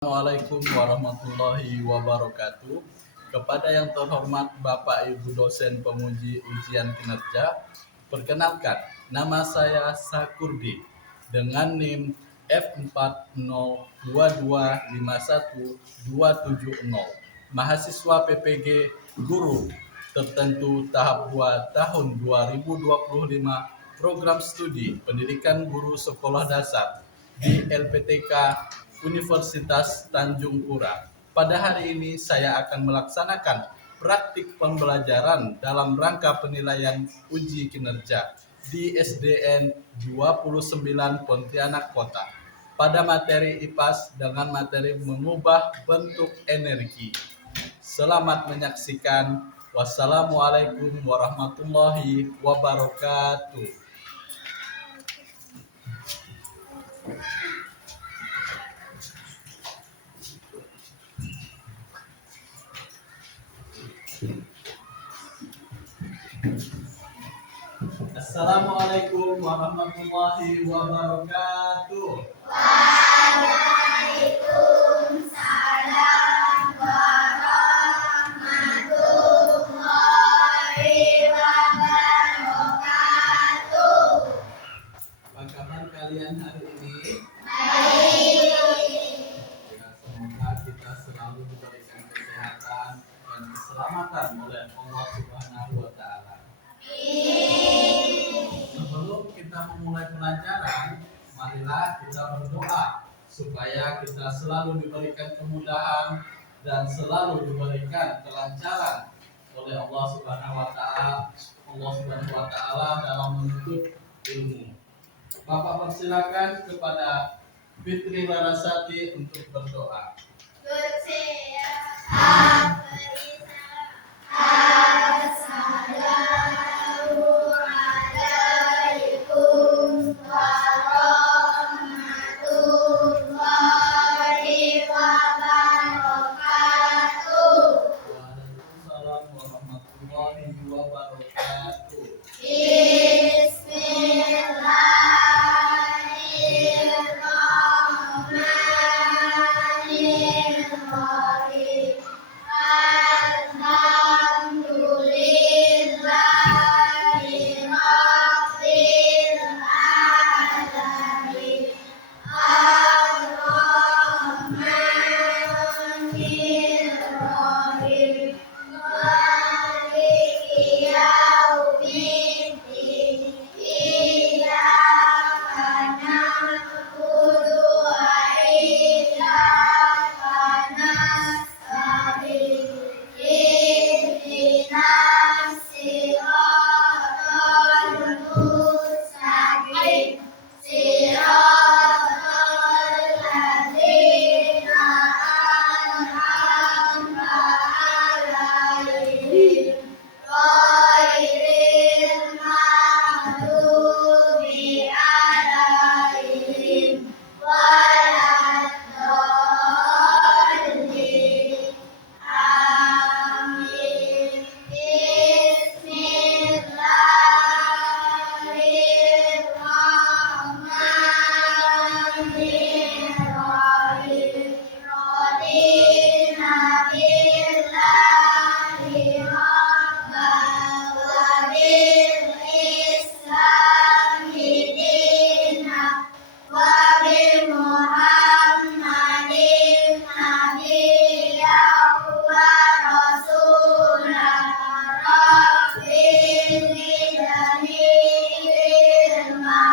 Assalamualaikum warahmatullahi wabarakatuh. Kepada yang terhormat Bapak Ibu dosen penguji ujian kinerja, perkenalkan nama saya Sakurdi dengan NIM F4022512770. Mahasiswa PPG Guru tertentu tahap 2 tahun 2025 program studi pendidikan guru sekolah dasar di LPTK Universitas Tanjung Pura. Pada hari ini saya akan melaksanakan praktik pembelajaran dalam rangka penilaian uji kinerja di SDN 29 Pontianak Kota pada materi IPAS dengan materi mengubah bentuk energi. Selamat menyaksikan. Wassalamualaikum warahmatullahi wabarakatuh. Assalamualaikum warahmatullahi wabarakatuh. Waalaikumsalam warahmatullahi wabarakatuh. Apa kabar kalian hari ini? Baik. Ya, semoga kita selalu diberikan kesehatan dan keselamatan oleh Allah Subhanahu wa Ta'ala. Sebelum kita memulai pelajaran, marilah kita berdoa supaya kita selalu diberikan kemudahan dan selalu diberikan kelancaran oleh Allah Subhanahu wa Ta'ala dalam menuntut ilmu. Bapak persilakan kepada Fitri Larasati untuk berdoa. Assalamualaikum warahmatullahi wabarakatuh. Waalaikumsalam warahmatullahi wabarakatuh. Bismillahirrahmanirrahim. Alhamdulillahi rabbil alamin. Ar-Rahmanir-Rahim. Maliki yaumiddin. Iyyaka na'budu wa iyyaka nasta'in. Ihdinas siratal mustaqim. Siratal ladzina an'amta 'alaihim ghairil maghdubi 'alaihim waladdallin. Amin. Bismillahirrahmanirrahim. Radina billahi rabban wa bil islami dinan wa bi Muhammadin nabiyyan wa rasulan. Rabbil zidni ilma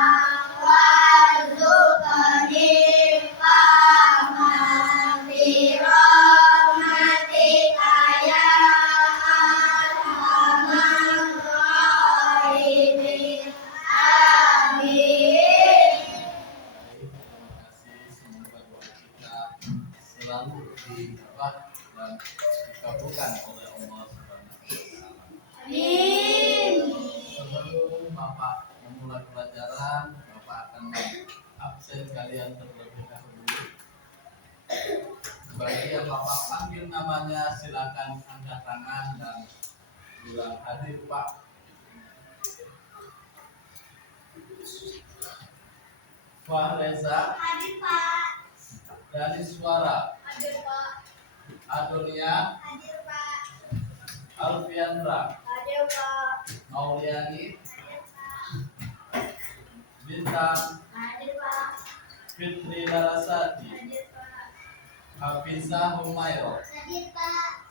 warzuqni fahman bi rahmatika ya arhamar rahimin. Amin. Terima kasih. Semoga doa kita selalu dijawab dan dikabulkan oleh Allah Subhanahu wa Ta'ala. Amin. Sebelum Bapak memulai pelajaran, Bapak akan absen kalian terlebih dahulu. Bagi yang Bapak panggil namanya, silakan angkat tangan dan bilang hadir Pak. Fahreza Hadir Pak. dari suara Hadir Pak. Adonia, Hadir Pak. Alfiandra, Hadir Pak. Mauliani, Hadir Pak. Bintang, Hadir Pak. Fitri Larasati, Hadir Pak. Hafizah Humairo, Hadir Pak.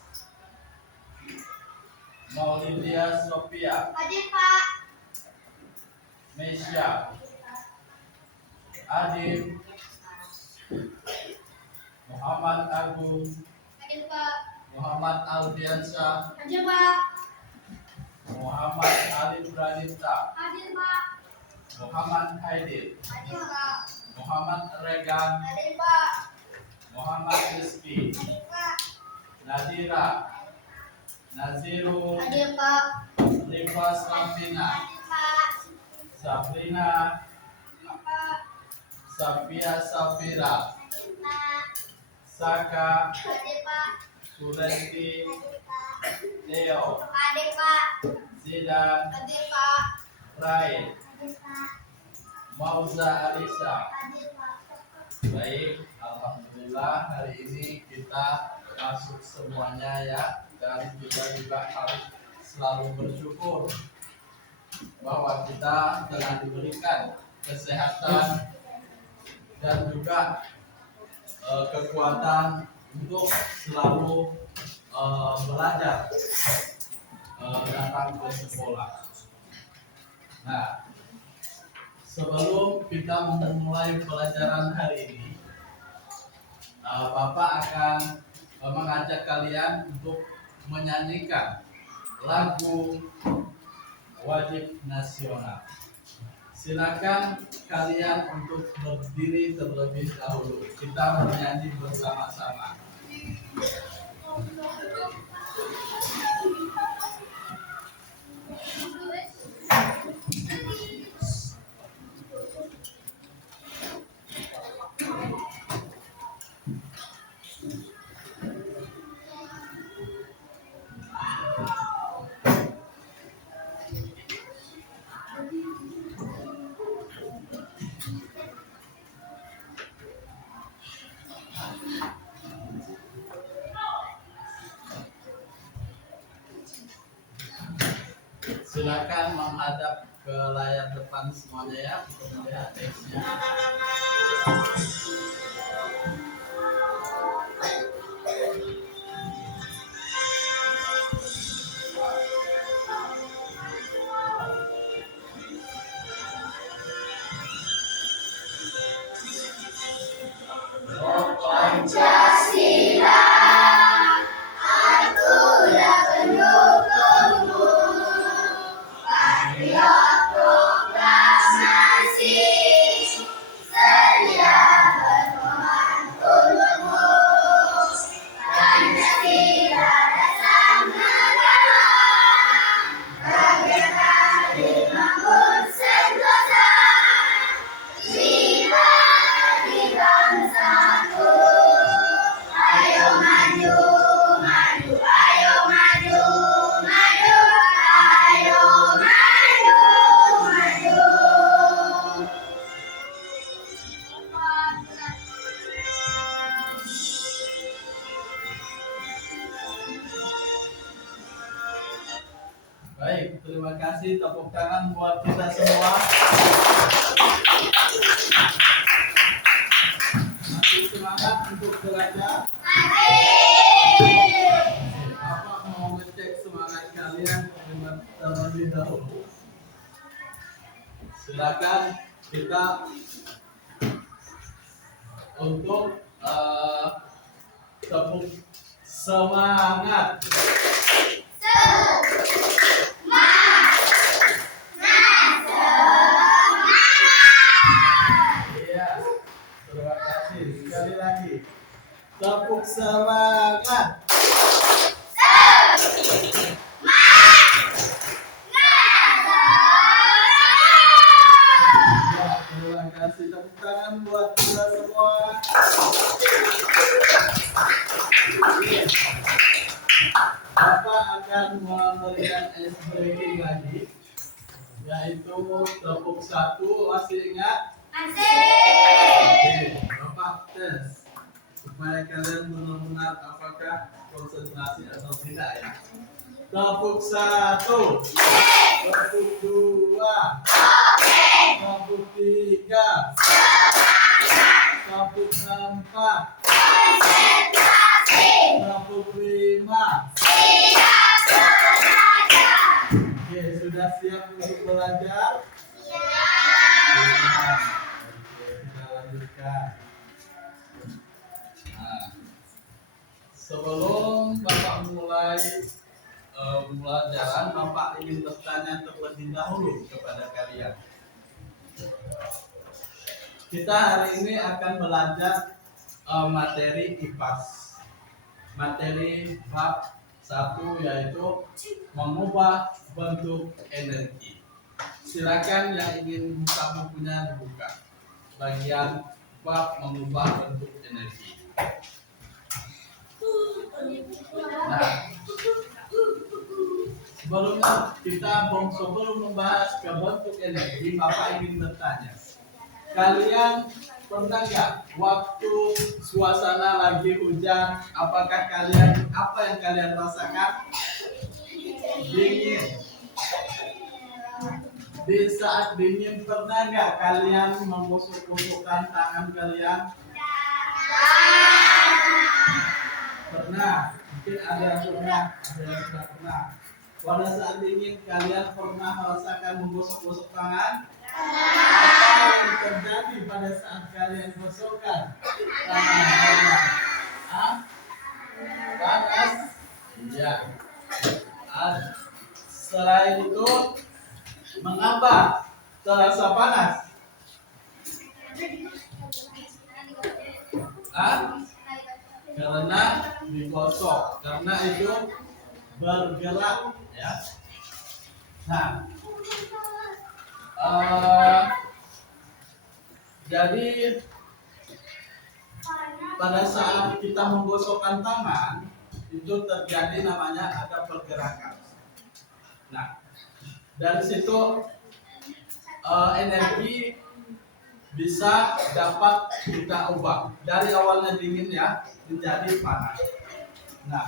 Maulidia Sofia, Hadir Pak. Mesya, Adim, Muhammad Agung, Hadir Pak. Muhammad Aldiansyah, Hadir Pak. Muhammad Ali Pranita, Hadir Pak. Muhammad Haidit, Hadir Pak. Muhammad Regan, Hadir Pak. Muhammad Rizki, Hadir Pak. Nadira, Nazirul, Hadir Pak. Rifa Safina, Hadir Pak. Sabrina, Hadir Pak. Safia Safira, Hadir Pak. Saka, Hadir Pak. Suresti, Hadir Pak. Leo, Hadir Pak. Zidan, Hadir Pak. Rai, Hadir Pak. Mauza Alisa. Hadir Pak. Baik, alhamdulillah hari ini kita masuk semuanya ya, dan kita juga harus selalu bersyukur bahwa kita telah diberikan kesehatan dan juga kekuatan untuk selalu belajar, datang ke sekolah. Nah, sebelum kita memulai pelajaran hari ini, Bapak akan mengajak kalian untuk menyanyikan lagu wajib nasional. Silakan kalian untuk berdiri terlebih dahulu. Kita menyanyi bersama-sama. Silakan menghadap ke layar depan semuanya ya, untuk melihat teksnya. Pancasila, akulah pendukungmu. Patriot proklamasi, sedia berkorban untukmu. Pancasila dasar negara, bagaimana dibangun sentosa. Jiwa di bangsaku, ayo maju, maju, ayo maju, maju, ayo maju, maju. Baik, terima kasih. Tepuk tangan buat kita semua. Masih semangat untuk belajar? Bapak mau ngecek semangat kalian terlebih dahulu. Silakan kita untuk tepuk semangat. Iya, terima kasih. Sekali lagi, tepuk semangat. Ya, terima kasih. Tepuk tangan buat kita semua. Bapak akan memberikan ice breaking lagi, yaitu tepuk satu. Masih ingat? Asik. Oke, Bapak tes. supaya kalian benar-benar apakah konsentrasi atau tidak ya. Tepuk 1, tepuk 2, tepuk 3, tepuk 4, tepuk 5. Oke, sudah siap untuk belajar? Siap. Oke, kita lanjutkan. Nah, sebelum Bapak mulai pembelajaran, Bapak ingin bertanya terlebih dahulu kepada kalian. Kita hari ini akan belajar materi IPAS. Materi bab 1 yaitu mengubah bentuk energi. Silakan yang ingin buka bukunya dibuka. Bagian bab mengubah bentuk energi. Nah, sebelum membahas ke bentuk energi, Bapak ingin bertanya, kalian pernah nggak waktu suasana lagi hujan, apa yang kalian rasakan? Dingin. Di saat dingin pernah nggak kalian menggosok-gosokkan tangan kalian? Pernah. Mungkin ada yang pernah, ada yang tidak pernah. Pada saat dingin kalian pernah merasakan menggosok-gosok tangan? Apa yang terjadi pada saat kalian gosokkan tangan? Panas? Iya. Selain itu, mengapa terasa panas? Karena digosok, karena itu bergerak, ya. Nah, jadi pada saat kita menggosokkan tangan itu terjadi namanya ada pergerakan. Nah, dari situ energi bisa dapat kita ubah dari awalnya dingin ya menjadi panas. Nah,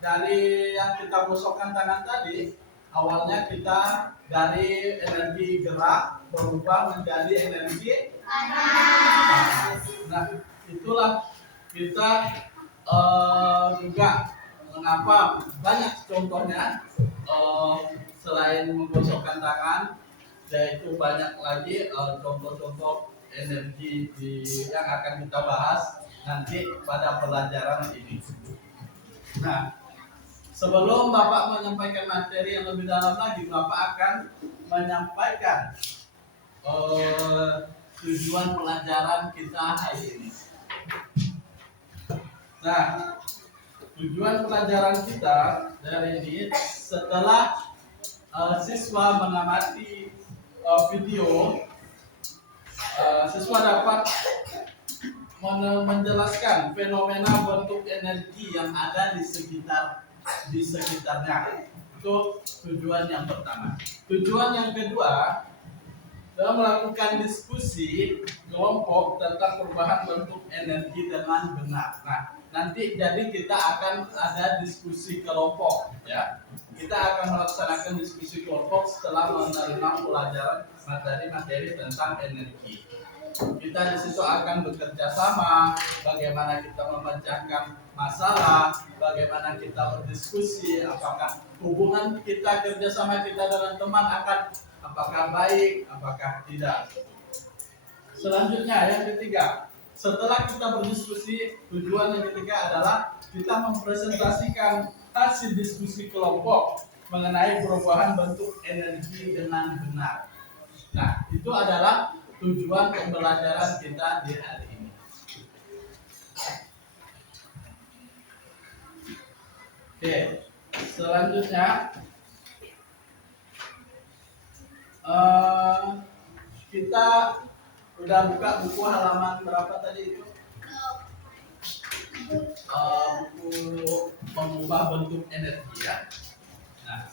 dari yang kita gosokkan tangan tadi, awalnya kita dari energi gerak berubah menjadi energi panas. Nah, itulah kita juga mengapa banyak contohnya selain menggosokkan tangan, yaitu banyak lagi contoh-contoh energi yang akan kita bahas nanti pada pelajaran ini. Nah, sebelum Bapak menyampaikan materi yang lebih dalam lagi, Bapak akan menyampaikan tujuan pelajaran kita hari ini. Nah, tujuan pelajaran kita dari ini setelah siswa mengamati video, siswa dapat menjelaskan fenomena bentuk energi yang ada di sekitarnya. Itu tujuan yang pertama. Tujuan yang kedua, dalam melakukan diskusi kelompok tentang perubahan bentuk energi dengan benar. Nah, nanti jadi kita akan ada diskusi kelompok, ya. Kita akan melaksanakan diskusi kelompok setelah menerima pelajaran materi-materi tentang energi. Kita di situ akan bekerja sama, bagaimana kita memecahkan masalah, bagaimana kita berdiskusi, apakah hubungan kita kerjasama kita dengan teman akan apakah baik, apakah tidak. Selanjutnya yang ketiga, setelah kita berdiskusi, tujuan yang ketiga adalah kita mempresentasikan hasil diskusi kelompok mengenai perubahan bentuk energi dengan benar. Nah, itu adalah tujuan pembelajaran kita di hari ini. Oke, selanjutnya kita udah buka buku halaman berapa tadi itu? Buku mengubah bentuk energi, ya. Nah,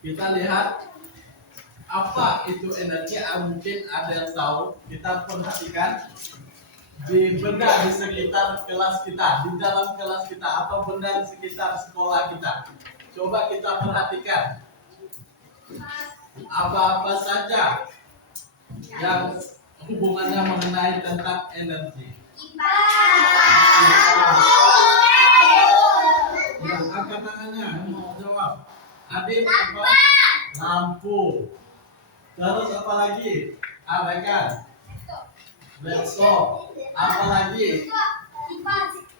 kita lihat Apa itu energi? Mungkin ada yang tahu. Kita perhatikan di benda di sekitar kelas kita, di dalam kelas kita, atau benda di sekitar sekolah kita. Coba kita perhatikan apa-apa saja yang hubungannya mengenai tentang energi. Ya, angkat tangannya, mau jawab. Adit apa? Lampu. Terus apa lagi? Abaikan. Laptop. Apa lagi?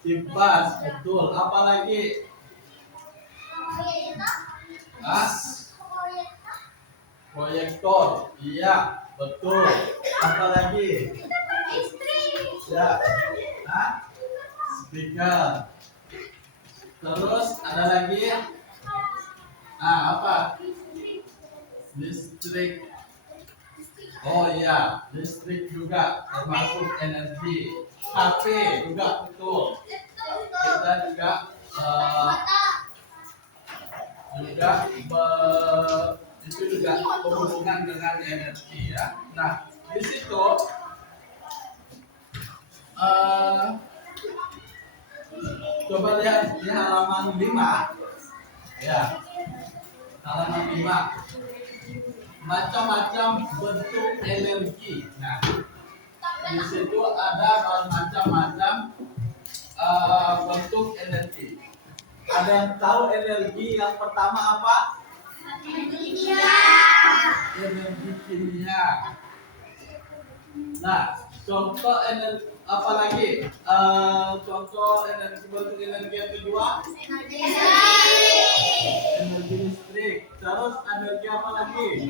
Kipas. Betul. Apa lagi? Hah? Proyektor. Iya, betul. Apa lagi? Ya. Hah? Speaker. Terus ada lagi? Apa? Listrik. Oh iya, listrik juga termasuk energi. HP juga betul. Kita juga itu juga berhubungan dengan energi ya. Nah, di situ coba lihat di halaman 5 ya. Halaman 5. Macam-macam bentuk energi. Nah, di situ ada macam-macam bentuk energi. Ada yang tahu energi yang pertama apa? Energi kimia. Nah, contoh energi apa lagi? Contoh energi bentuk energi yang kedua? Energi listrik. Terus energi apa lagi?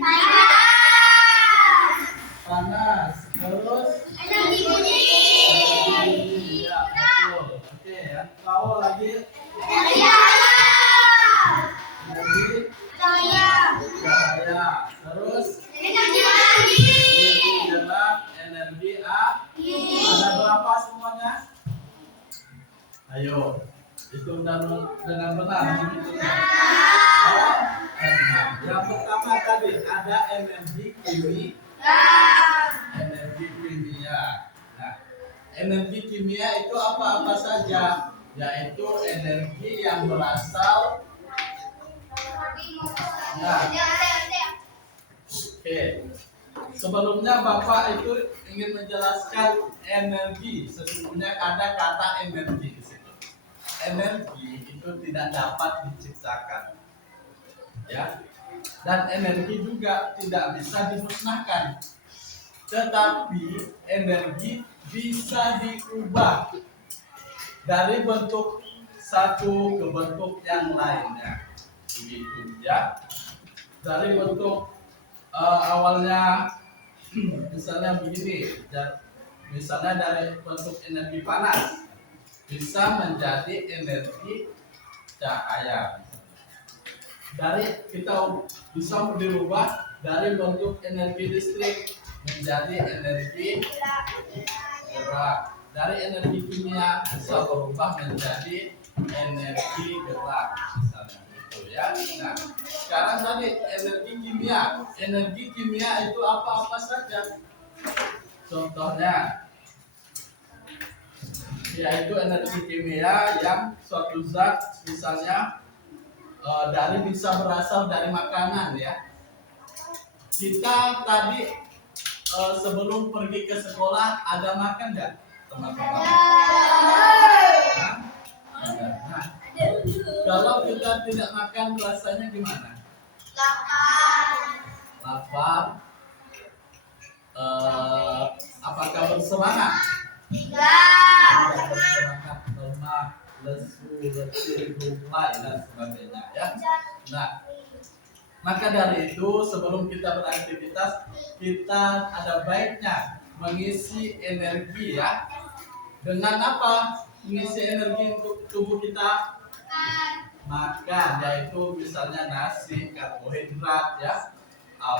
Panas. Terus Energi bunyi. ya, betul. Oke, yang tahu lagi Energi alam. energi Cahaya. cahaya. Terus Energi matahari. energi dalam energi ada berapa semuanya? Ayo, hitung dengan benar. Oh, yang pertama tadi ada energi energi kimia. Nah, energi kimia itu apa-apa saja, yaitu energi yang berasal. Nah, oke. Sebelumnya Bapak itu ingin menjelaskan energi. Sesungguhnya ada kata energi di situ. Energi itu tidak dapat diciptakan, ya. Dan energi juga tidak bisa dimusnahkan. Tetapi energi bisa diubah dari bentuk satu ke bentuk yang lainnya. Begitu ya. Dari bentuk awalnya misalnya begini, misalnya dari bentuk energi panas bisa menjadi energi cahaya. Dari kita bisa dirubah dari bentuk energi listrik menjadi energi gerak. Dari energi kimia bisa berubah menjadi energi gerak, misalnya gitu ya. Nah, sekarang tadi energi kimia itu apa-apa saja. Contohnya yaitu energi kimia yang suatu zat misalnya bisa berasal dari makanan ya. Kita tadi sebelum pergi ke sekolah ada makan nggak teman-teman? Nah, kalau kita tidak makan rasanya gimana? Lapar. Apakah bersemangat? Tidak bersemangat, lemah, lesu, letih, lumai dan sebagainya ya. Nah, maka dari itu sebelum kita beraktivitas kita ada baiknya mengisi energi ya. Dengan apa? Mengisi energi untuk tubuh kita? Makan, yaitu misalnya nasi, karbohidrat ya,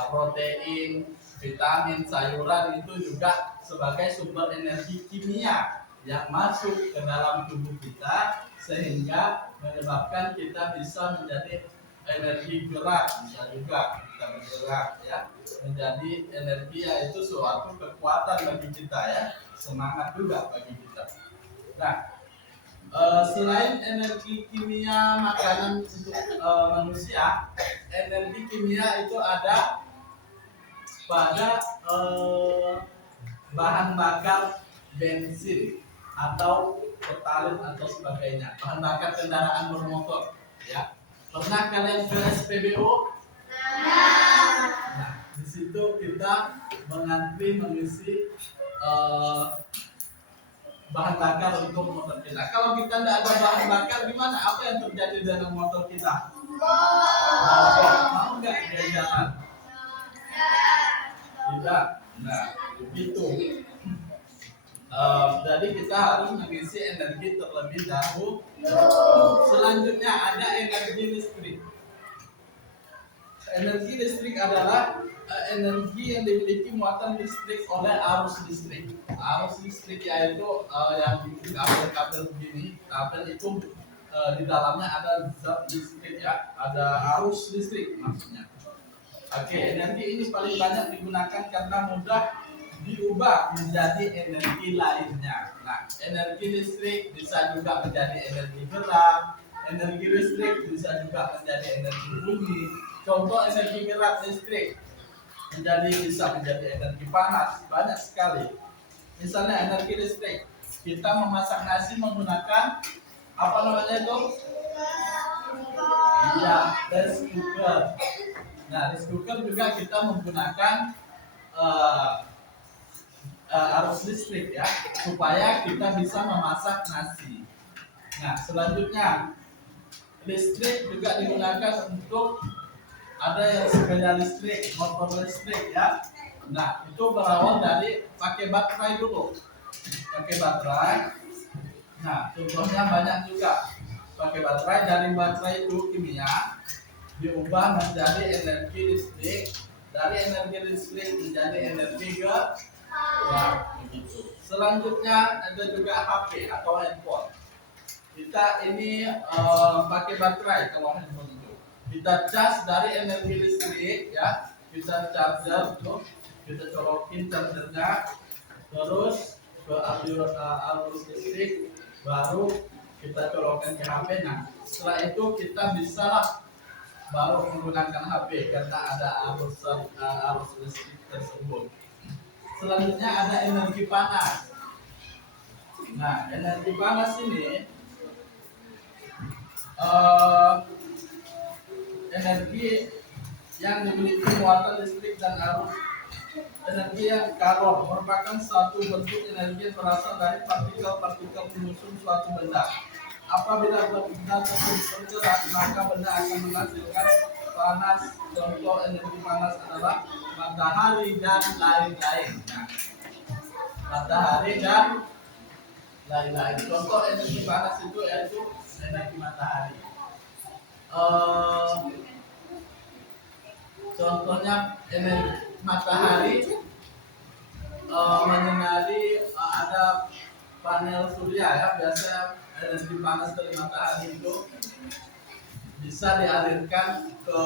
protein, vitamin, sayuran itu juga sebagai sumber energi kimia yang masuk ke dalam tubuh kita sehingga menyebabkan kita bisa menjadi energi gerak, bisa juga kita bergerak ya, menjadi energi, yaitu suatu kekuatan bagi kita ya, semangat juga bagi kita. Nah, selain energi kimia makanan untuk manusia, energi kimia itu ada pada bahan bakar bensin atau pertalite atau sebagainya, bahan bakar kendaraan bermotor ya. Pernah kalian ke SPBU? Nah, di situ kita mengantri mengisi bahan bakar untuk motor kita. Kalau kita tidak ada bahan bakar, gimana? Apa yang terjadi dengan motor kita? Mau nggak dia jalan? Tidak. Nah, begitu. Jadi kita harus mengisi energi terlebih dahulu. Selanjutnya ada energi listrik. Energi listrik adalah energi yang dimiliki muatan listrik oleh arus listrik. Arus listrik yaitu yang kabel-kabel begini, kabel itu di dalamnya ada zat listrik ya, ada arus listrik maksudnya. Oke, energi ini paling banyak digunakan karena mudah diubah menjadi energi lainnya. Nah, energi listrik bisa juga menjadi energi gerak, energi listrik bisa juga menjadi energi bunyi. Contoh energi gerak listrik bisa menjadi energi panas, banyak sekali. Misalnya energi listrik, kita memasak nasi menggunakan apa namanya itu? Iya, rice cooker. Nah, rice cooker juga kita menggunakan arus listrik ya, supaya kita bisa memasak nasi. Nah, selanjutnya listrik juga digunakan untuk ada yang sepeda listrik, motor listrik ya. Nah, itu berawal dari pakai baterai dulu. Pakai baterai. Nah, contohnya banyak juga. Pakai baterai, dari baterai itu kimia diubah menjadi energi listrik, dari energi listrik menjadi energi gerak. Ya, begitu. Selanjutnya ada juga HP atau handphone. Kita ini pakai baterai kalau handphone itu. Kita cas dari energi listrik ya, kita charger tuh, kita colokin chargernya, terus ke arus listrik, baru kita colokkan ke HP. Nah, setelah itu kita bisa baru menggunakan HP karena ada arus listrik tersebut. Selanjutnya ada energi panas. Nah, energi panas ini energi yang dimiliki muatan listrik dan arus. Energi yang kalor merupakan suatu bentuk energi yang berasal dari partikel-partikel penyusun suatu benda. Apabila benda tersebut bergerak, maka benda akan menghasilkan panas. Contoh energi panas adalah matahari dan lain-lain. Nah, matahari dan lain-lain. Contoh energi panas itu yaitu energi matahari. Contohnya energi matahari menyinari ada panel surya ya, biasa energi panas dari matahari itu bisa dialirkan ke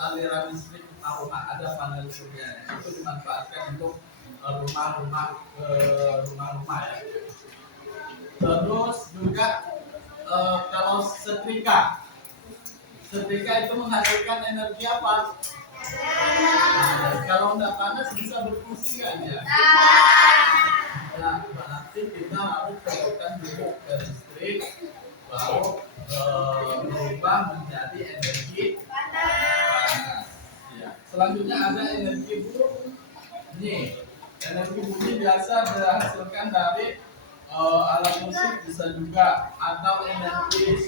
aliran listrik rumah. Ada panel surya itu dimanfaatkan untuk rumah-rumah ya. Terus juga kalau setrika itu menghasilkan energi apa? Kalau tidak panas bisa berfungsi kan ya? Nah, berarti kita harus colokan dulu ke listrik, baru berubah menjadi energi panas. Ya. Selanjutnya ada energi bunyi. Energi bunyi biasa dihasilkan dari alat musik, bisa juga, atau energi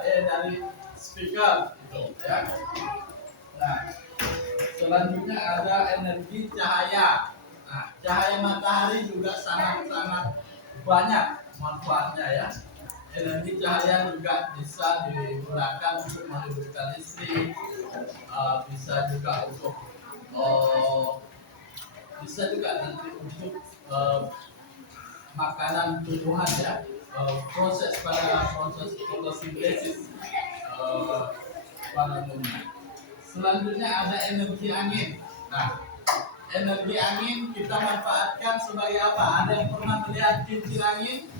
dari speaker gitu ya. Nah, selanjutnya ada energi cahaya. Nah, cahaya matahari juga sangat-sangat banyak manfaatnya ya. Energi cahaya juga bisa digunakan untuk menghidupkan listrik, bisa juga untuk nanti untuk makanan tumbuhan ya, proses fotosintesis pada umumnya. Selanjutnya ada energi angin. Nah, energi angin kita manfaatkan sebagai apa? Ada yang pernah melihat kincir angin?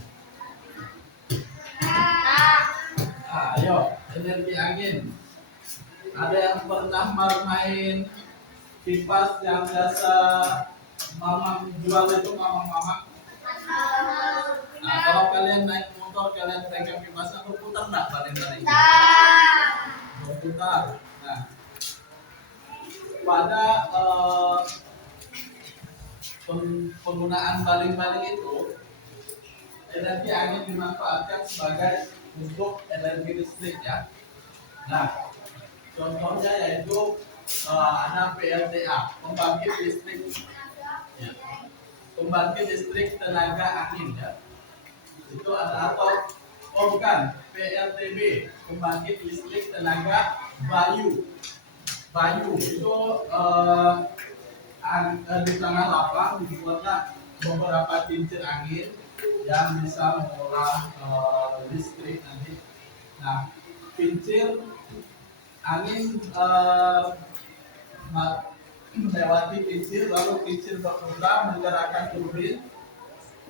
Nah, ayo, energi angin. Ada yang pernah bermain kipas yang biasa mama jual itu mama-mama? Nah, kalau kalian naik motor, kalian pegang kipasnya berputar nggak baling-baling? Berputar. Nah, pada penggunaan baling-baling itu, energi angin dimanfaatkan sebagai untuk energi listrik ya. Nah, contohnya yaitu ada PLTA, pembangkit listrik, ya. Pembangkit listrik tenaga angin ya. Itu ada atau bukan PLTB, pembangkit listrik tenaga bayu. Bayu itu di tengah lapang dibuatlah beberapa kincir angin yang bisa mengolah listrik nanti. Nah, kincir angin melewati kincir, lalu kincir berputar menggerakkan turbin,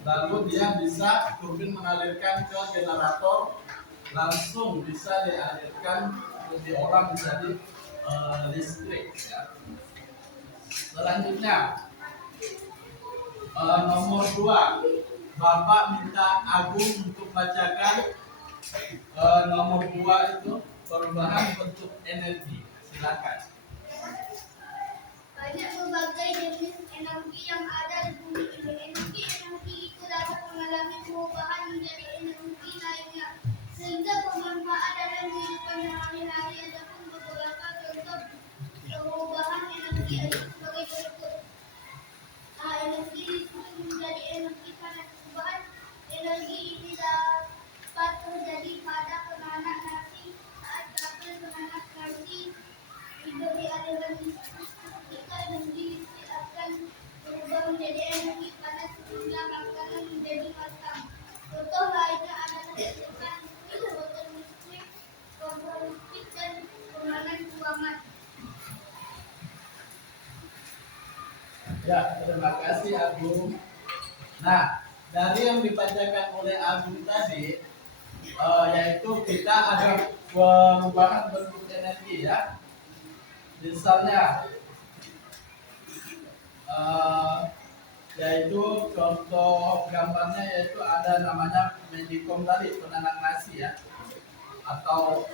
lalu dia bisa turbin mengalirkan ke generator, langsung bisa dialirkan diolah menjadi listrik ya. Selanjutnya nomor 2, Bapak minta Agung untuk bacakan nomor 2 itu perubahan bentuk energi. Silakan. Banyak berbagai jenis energi yang ada di bumi ini. Energi itu dapat mengalami perubahan menjadi energi lainnya, sehingga pemanfaatan dalam kehidupan sehari-hari. Ada pun beberapa contoh perubahan energi sebagai berikut. Energi listrik menjadi energi panas. Perubahan energi ini dapat terjadi pada penganak nasi saat kabel penganak nasi diberi aliran listrik. Ketika energi listrik akan berubah menjadi energi panas sehingga makanan menjadi matang. Contoh lainnya adalah listrik, botol listrik, kompor listrik, dan pemanas ruangan. Ya, terima kasih Agung. Nah, dari yang dibacakan oleh Agung tadi, yaitu kita ada perubahan bentuk energi ya. Misalnya, yaitu contoh gambarnya yaitu ada namanya Magicom tadi, penanak nasi ya, atau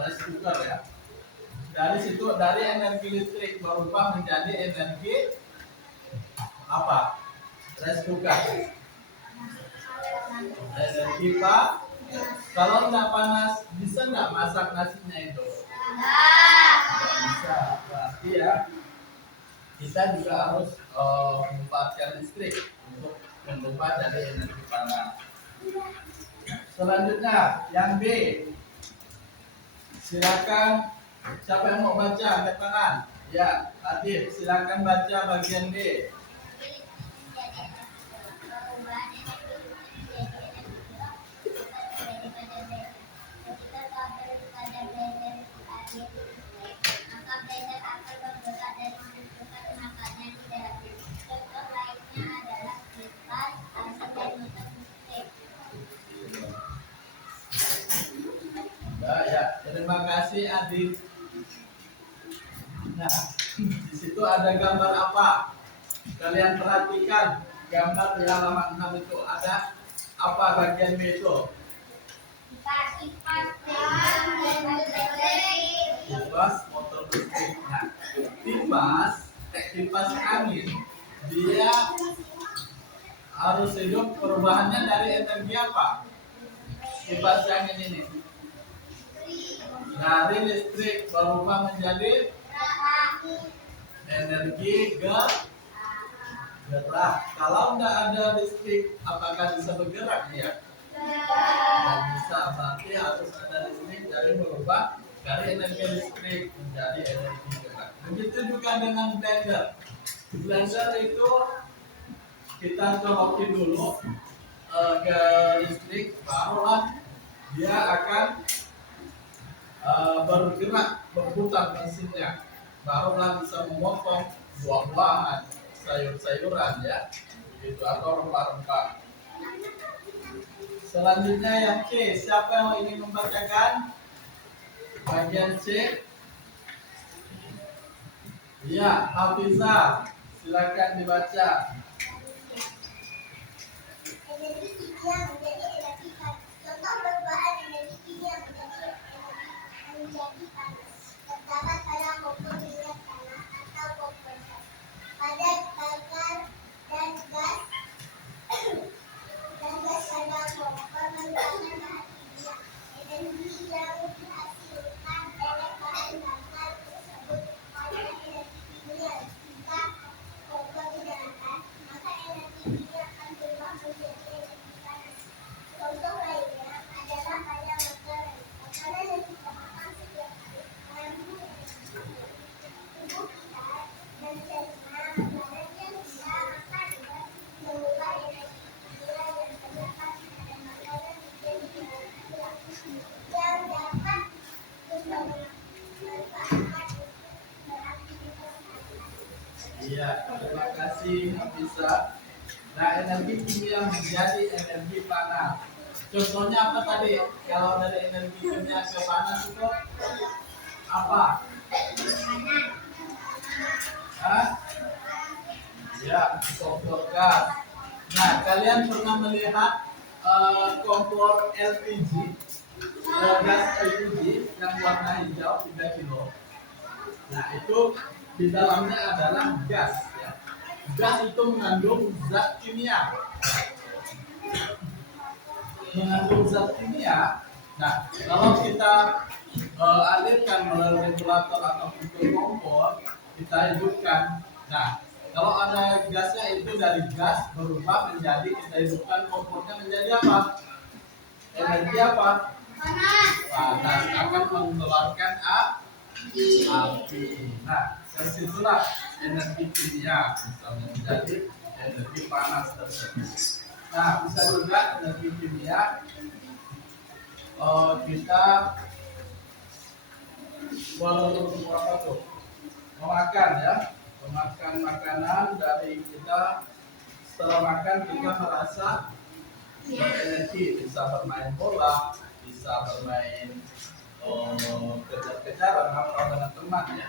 rice cooker ya. Dari situ dari energi listrik berubah menjadi energi apa? Rice cooker. Energi Pak. Kalau nggak panas, bisa nggak masak nasinya itu? Bisa. Berarti ya kita juga harus memanfaatkan listrik untuk mengubah dari energi panas. Selanjutnya yang B. Silakan, siapa yang mau baca angkat tangan? Ya, Adib, silakan baca bagian B. Ya, terima kasih Adib. Nah, di situ ada gambar apa? Kalian perhatikan gambar di halaman 6 itu ada apa bagian B itu? Kipas motor listrik. Nah, kipas angin dia harus hidup, perubahannya dari energi apa? Kipas angin ini dari listrik berubah menjadi energi gerak. Kalau tidak ada listrik, apakah bisa bergerak dia? Tidak bisa. Berarti harus ada listrik dari berubah dari energi listrik menjadi energi gerak. Begitu juga dengan blender. Blender itu kita colokin dulu ke listrik, barulah dia akan bergerak berputar mesinnya, barulah bisa memotong buah-buahan, sayur-sayuran ya, begitu atau rempah-rempah. Selanjutnya yang C, siapa yang ingin membacakan bagian C? Ya, Hafizah, silakan dibaca. Energi kimia menjadi energi panas. Contoh perubahan energi kimia menjadi panas terdapat pada kompor minyak tanah atau kompor gas, pada bakar dan gas pada kompor merupakan bahan kimia. Energi yang dihasilkan oleh bahan bakar tersebut pada energi kimia. Jika kompor dinyalakan, maka energi kimia akan berubah menjadi energi panas. Contoh lainnya adalah pada makanan. Makanan yang kita makan setiap hari mengandung energi kimia. Tubuh kita dan cerna makanan yang kita makan juga mengubah energi kimia yang terdapat pada makanan menjadi energi yang dapat bermanfaat untuk beraktivitas sehari-hari. Iya, terima kasih Hafizah. Nah, energi kimia menjadi energi panas. Contohnya apa tadi? Kalau dari energi kimia ke panas itu apa? Hah? Ya, kompor gas. Nah, kalian pernah melihat kompor LPG, gas LPG yang warna hijau 3 kilo. Nah, itu di dalamnya adalah gas. Ya. Gas itu mengandung zat kimia. Mengandung zat kimia. Nah, kalau kita alirkan melalui regulator atau pintu kompor, kita hidupkan. Nah, kalau ada gasnya itu dari gas berubah menjadi kita hidupkan kompornya menjadi apa? Energi apa? Panas. Panas akan mengeluarkan api. Nah, dari situlah energi kimia bisa menjadi energi panas tersebut. Nah, bisa juga energi kimia kita untuk apa tuh? Memakan ya, memakan makanan dari kita. Setelah makan kita merasa berenergi, bisa bermain bola, bisa bermain kejar-kejaran atau dengan teman ya.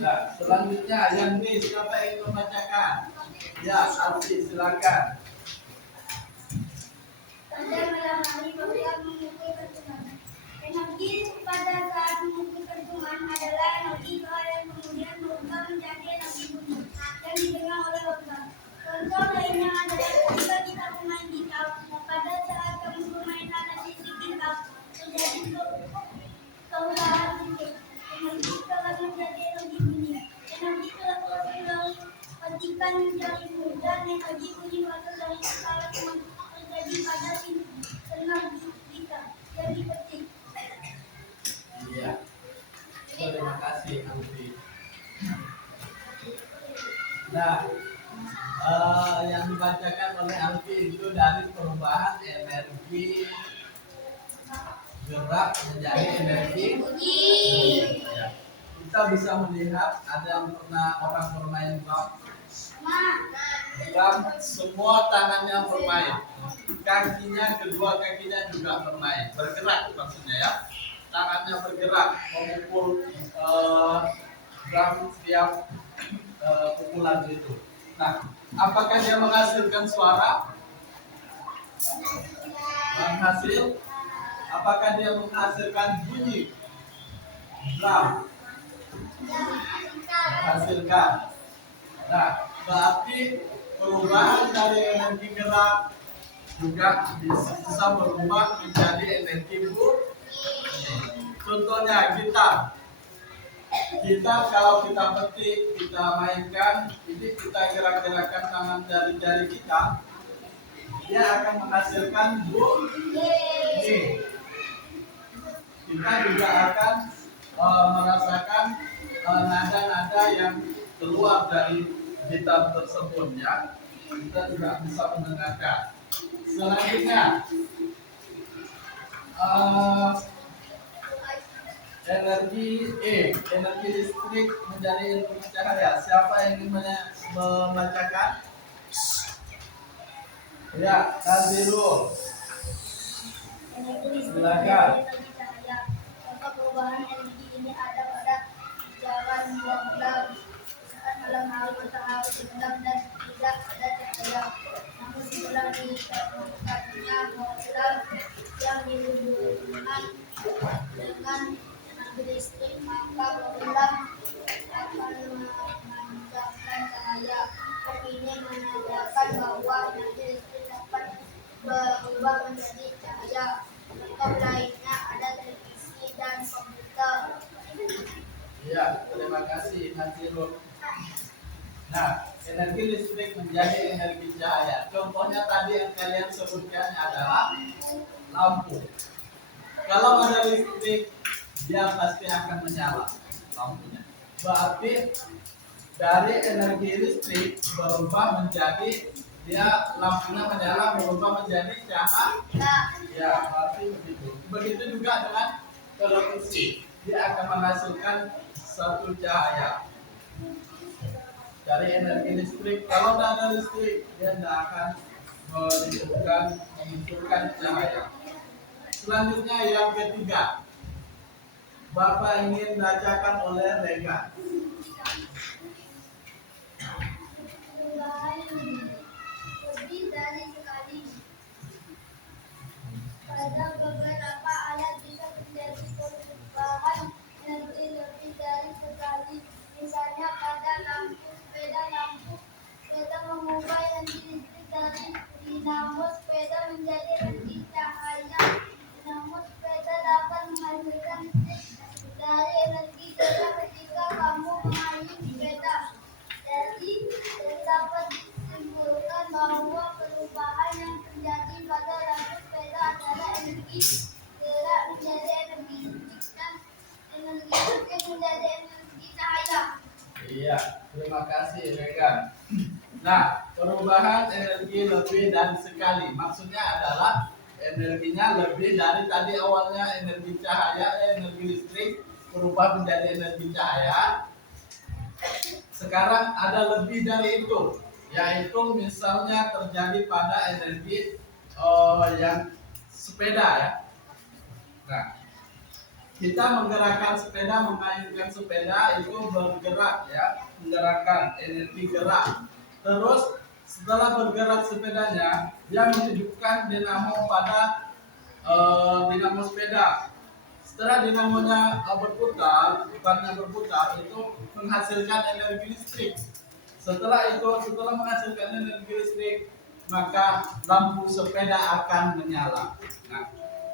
Nah, selanjutnya yang B, siapa yang membacakan? Ya, Alfi, silakan. Pada malam hari program memukul kentungan. Energi pada saat memukul kentungan adalah energi suara yang kemudian berubah menjadi energi bunyi yang didengar oleh organ. Contoh lainnya adalah ketika kita bermain gitar, pada saat kamu bermain alat musik gitar terjadi keusahaan musik. Energi telah menjadi energi bunyi. Energi telah proses melalui petikan jarimu dan energi bunyi berasal dari kepala teman terjadi pada senar gitar yang dipetik. Iya. Terima kasih, Alfi. Nah, yang dibacakan oleh Alfi itu dari perubahan energi gerak menjadi energi bunyi. Ya. Kita bisa melihat ada yang pernah orang bermain drum. Drum semua tangannya bermain, kedua kakinya juga bermain, bergerak maksudnya ya. Tangannya bergerak memukul drum setiap pukulan itu. Nah, apakah dia menghasilkan suara? Menghasil? Apakah dia menghasilkan bunyi? Drum menghasilkan. Nah, berarti perubahan dari energi gerak juga bisa berubah menjadi energi bunyi. Contohnya kita kalau kita petik, kita mainkan, ini kita gerak-gerakan tangan jari-jari kita, dia akan menghasilkan bunyi. Kita juga akan merasakan nada-nada yang keluar dari gitar tersebut ya. Kita juga bisa mendengarkan. Selanjutnya energi listrik menjadi energi cahaya. Siapa yang ingin membacakan? Ya, Nazirul. Energi listrik Silakan. menjadi energi cahaya. Contoh perubahan energi ini ada pada zaman bulan saat malam hari matahari tenggelam dan tidak ada cahaya. Namun setelah ditemukannya bola yang dihubungkan dengan energi listrik, maka bola akan memancarkan cahaya. Hal ini menandakan bahwa energi listrik dapat berubah menjadi cahaya. Contoh lainnya ada televisi dan komputer. Ya, terima kasih Nazirul. Nah, energi listrik menjadi energi cahaya. Contohnya tadi yang kalian sebutkan adalah lampu. Kalau ada listrik, dia pasti akan menyala lampunya. Berarti dari energi listrik berubah menjadi dia lampunya menyala berubah menjadi cahaya. Ya, berarti begitu. Begitu juga dengan televisi. Dia akan menghasilkan satu cahaya dari energi listrik. Kalau tidak ada listrik, dia tidak akan memunculkan cahaya. Selanjutnya yang ketiga, Bapak ingin bacakan oleh Regan. Perubahan lebih dari sekali. Pada beberapa alat bisa terjadi perubahan energi lebih dari sekali. Misalnya pada lampu sepeda mengubah energi listrik dari dinamo sepeda menjadi energi cahaya. Dinamo sepeda dapat menghasilkan listrik dari energi gerak ketika kamu mengayuh sepeda. Jadi dapat disimpulkan bahwa perubahan yang terjadi pada lampu sepeda adalah energi gerak menjadi energi listrik dan energi listrik menjadi energi cahaya. Iya, terima kasih Regan. Nah, perubahan energi lebih dari sekali. Maksudnya adalah energinya lebih dari tadi awalnya energi cahaya, energi listrik berubah menjadi energi cahaya. Sekarang ada lebih dari itu, yaitu misalnya terjadi pada energi yang sepeda ya. Nah, kita menggerakkan sepeda, mengayunkan sepeda itu bergerak ya, menggerakkan energi gerak. Terus setelah bergerak sepedanya, dia menghidupkan dinamo pada dinamo sepeda. Setelah dinamonya berputar, depannya berputar, itu menghasilkan energi listrik. Setelah menghasilkan energi listrik, maka lampu sepeda akan menyala. Nah,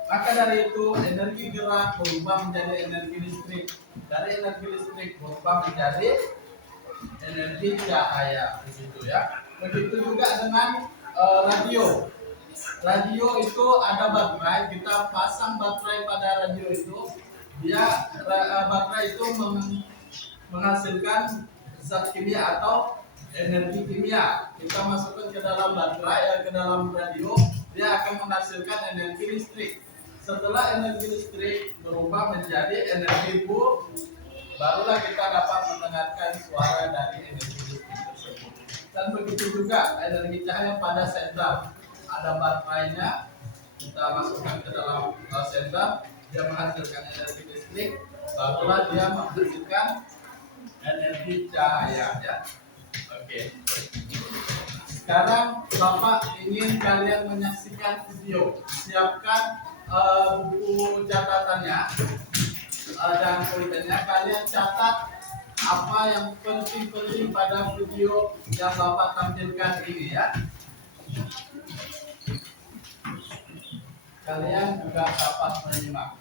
maka dari itu energi gerak berubah menjadi energi listrik. Dari energi listrik berubah menjadi energi cahaya, begitu ya. Begitu juga dengan radio. Radio itu ada baterai, kita pasang baterai pada radio itu, baterai itu menghasilkan zat kimia atau energi kimia. Kita masukkan ke dalam baterai, ke dalam radio, dia akan menghasilkan energi listrik. Setelah energi listrik berubah menjadi energi barulah kita dapat mendengarkan suara dari energi listrik tersebut. Dan begitu juga energi cahaya pada senter. Ada baterainya, kita masukkan ke dalam senter, dia menghasilkan energi listrik, barulah dia menghasilkan energi cahaya ya. Oke. Sekarang Bapak ingin kalian menyaksikan video. Siapkan buku catatannya dan pulpennya. Kalian catat apa yang penting-penting pada video yang Bapak tampilkan ini ya. Kalian juga dapat menyimak.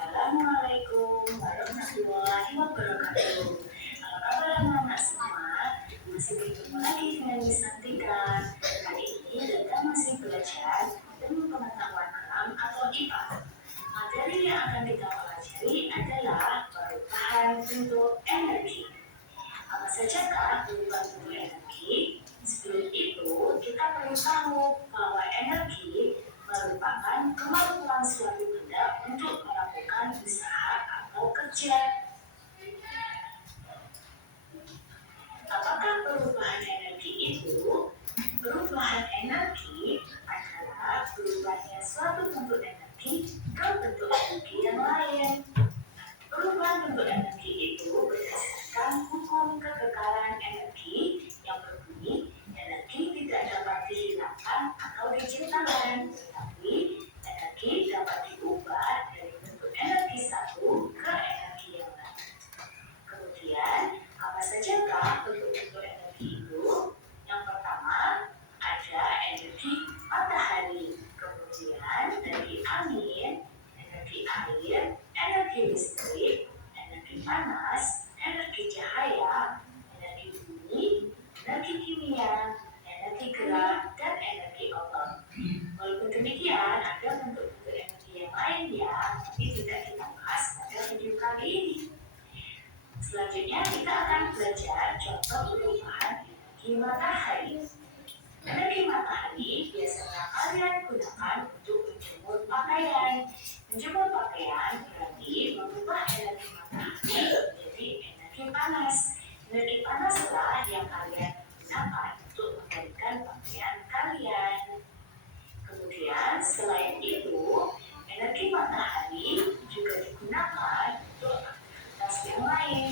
Assalamualaikum warahmatullahi wabarakatuh. Apa kabar anak-anak semua? Masih bertemu lagi dengan Miss Antika. Kali ini kita masih belajar ilmu pengetahuan alam atau IPA. Materi yang akan kita pelajari adalah kemampuan suatu benda untuk melakukan usaha atau kerja. Apakah perubahan energi itu? Perubahan energi adalah berubahnya suatu bentuk energi ke bentuk energi yang lain. Perubahan bentuk energi itu berdasarkan hukum kekekalan energi yang berbunyi energi tidak dapat dihilangkan atau diciptakan, tetapi energi dapat diubah dari bentuk energi satu ke energi yang lain. Kemudian, apa sajakah bentuk-bentuk energi itu? Yang pertama, ada energi matahari, kemudian energi angin, energi air, energi listrik, energi panas, energi cahaya, energi bumi, energi kimia, energi gerak, dan energi otot. Walaupun demikian, ada bentuk-bentuk energi yang lainnya, tapi tidak kita bahas pada video kali ini. Selanjutnya kita akan belajar contoh perubahan energi matahari. Energi matahari biasanya kalian gunakan untuk menjemur pakaian. Menjemur pakaian berarti mengubah energi matahari menjadi energi panas. Energi panaslah yang kalian gunakan untuk menggaringkan pakaian kalian. Kemudian selain itu, energi matahari juga digunakan untuk aktivitas yang lain.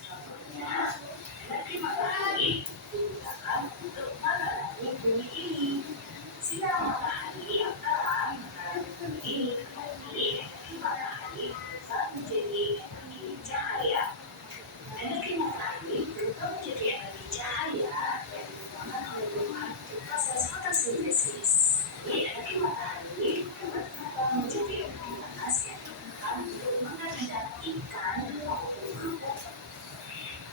Contohnya, energi matahari digunakan untuk menerangi bumi ini. Sinar matahari yang terang menerangi bumi ini, berarti energi matahari berubah menjadi energi cahaya. Energi matahari berubah menjadi energi cahaya yang digunakan oleh Tuhan untuk proses fotosintesis. Jadi, energi matahari dapat berubah menjadi energi panas yang digunakan untuk menggantikan ikan maupun kerupuk.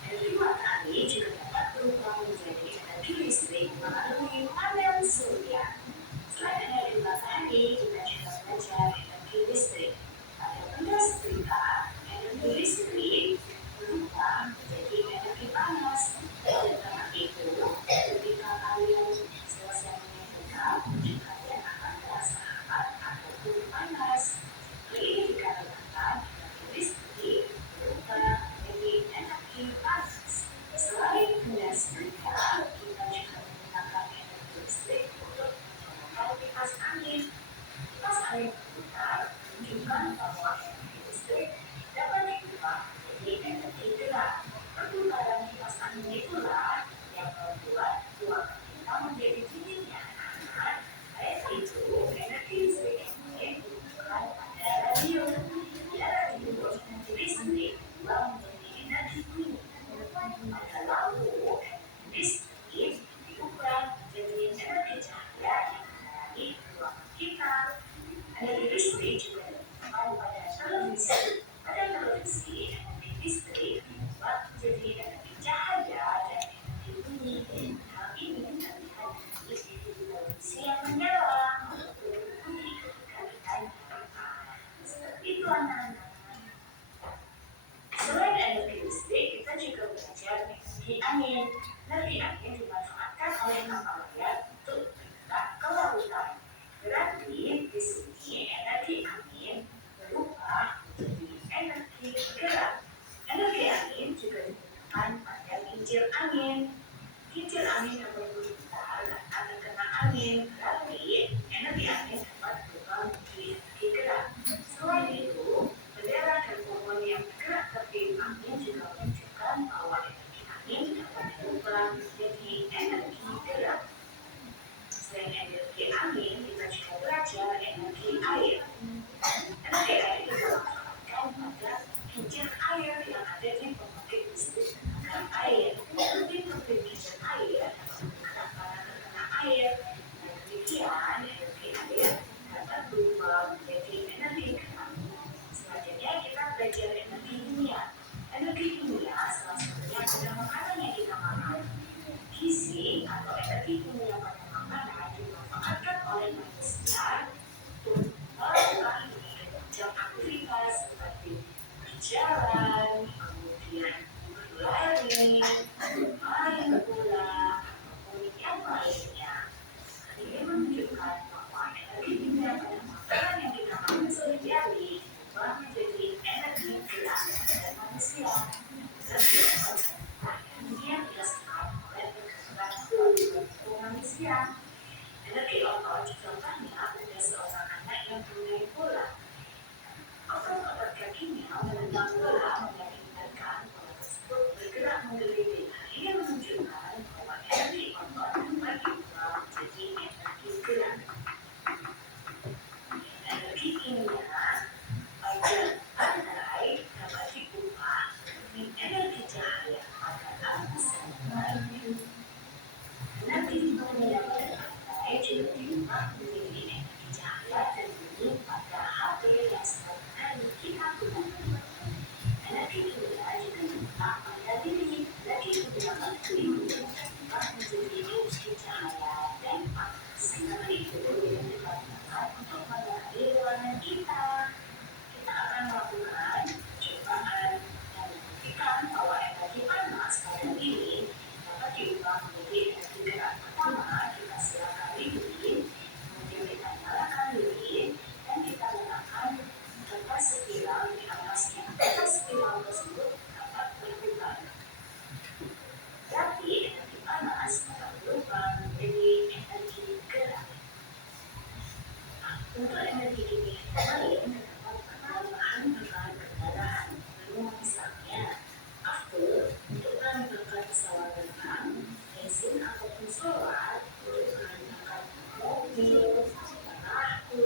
Energi matahari juga dapat berubah menjadi energi listrik melalui panel surya. Selain energi matahari, kita juga belajar energi listrik. Pada benda setrika, energi listrik berubah menjadi energi panas. Oleh karena itu, ketika kalian selesai menyetrika, kalian akan merasa hangat ataupun panas. Hal ini dikarenakan energi listrik berubah menjadi energi panas. Selain benda setrika, kita juga menggunakan energi listrik untuk menggunakan kipas angin. Kipas angin berputar menunjukkan bahwa energi listrik dapat diubah menjadi energi gerak. Perputaran kipas angin itulah yang membuat ruangan kita menjadi dingin dan hangat. Selain itu, energi listrik yang lain digunakan pada radio. Bila radio energi listrik berubah menjadi energi bunyi. Pada lampu, energi listrik diubah menjadi energi cahaya yang menerangi ruangan kita. Energi listrik juga digunakan pada televisi. Pada televisi, energi listrik diubah menjadi energi cahaya dan energi bunyi. Hal ini terlihat dari televisi yang menyala ataupun berbunyi ketika kita nyalakan. Seperti itu anak-anak. Selain energi listrik, kita juga belajar energi angin. Energi angin dimanfaatkan oleh kapal layar untuk bergerak ke lautan. Berarti di sini energi angin berubah menjadi energi gerak. Energi angin juga digunakan pada kincir angin. Kincir angin dapat berputar karena terkena angin, berarti energi angin dapat berubah menjadi energi gerak. Selain itu, bendera dan pohon yang bergerak tertiup angin juga menunjukkan bahwa energi angin dapat berubah menjadi energi gerak. Selain energi angin, kita juga belajar energi air. Energi air dimanfaatkan pada kincir air yang ada di pembangkit listrik tenaga air. Turbin-turbin kincir air dapat bergerak karena terkena air. Dan demikian, energi air dapat berubah menjadi energi gerak. Selanjutnya kita belajar energi kimia. Energi kimia salah satunya pada makanan yang kita makan. Gizi atau energi kimia pada makanan dimanfaatkan oleh manusia untuk melakukan berbagai aktivitas seperti berjalan, kemudian berlari, bermain bola, ataupun yang lainnya. Hal ini menunjukkan bahwa energi kimia pada makanan Contohnya ada seorang anak yang bermain bola. Otot-otot kakinya menendang bola mengakibatkan bola tersebut bergerak menggeliling. Ini menunjukkan bahwa energi otot dibagi dua menjadi energi gerak. Energi kimia pada baterai dapat diubah menjadi energi cahaya pada lampu senter. Energi kimia pada baterai juga diubah menjadi energi cahaya dan bunyi pada HP yang sehari-hari kita gunakan. Energi kimia juga diubah pada lilin. Energi kimia pada lilin diubah menjadi energi cahaya dan panas. Karena itu yang digunakan untuk menerangi ruangan kita. Kita akan melakukan percobaan dan membuktikan bahwa energi panas pada lilin dapat diubah menjadi energi gerak. Pertama, kita siapkan lilin, kemudian kita nyalakan lilin, dan kita letakkan kertas spiral di atasnya. Kertas spiral tersebut dapat berubah. Berarti energi panas dapat berubah menjadi energi gerak. Untuk energi kimia yang lain terdapat bahan-bahan kendaraan. Lalu misalnya, aftur untuk bahan bakar pesawat terbang, bensin ataupun solar untuk bahan bakar mobil, perahu,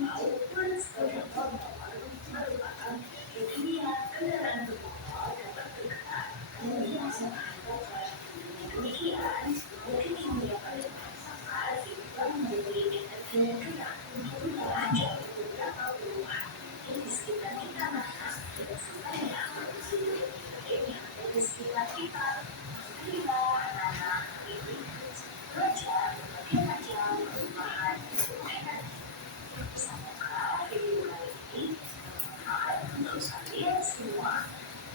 maupun sepeda motor merupakan energi kimia. Kendaraan bermotor dapat bergerak menggunakan bahan bakar. Dengan demikian, energi kimia pada bahan bakar diubah menjadi energi gerak. Itulah jadi beberapa perubahan di sekitar kita, sampai kondisi lain yang ada di sekitar kita. Kita anak-anak ini belajar berbagai macam perubahan energi. Semoga video kali ini bermanfaat untuk kalian semua.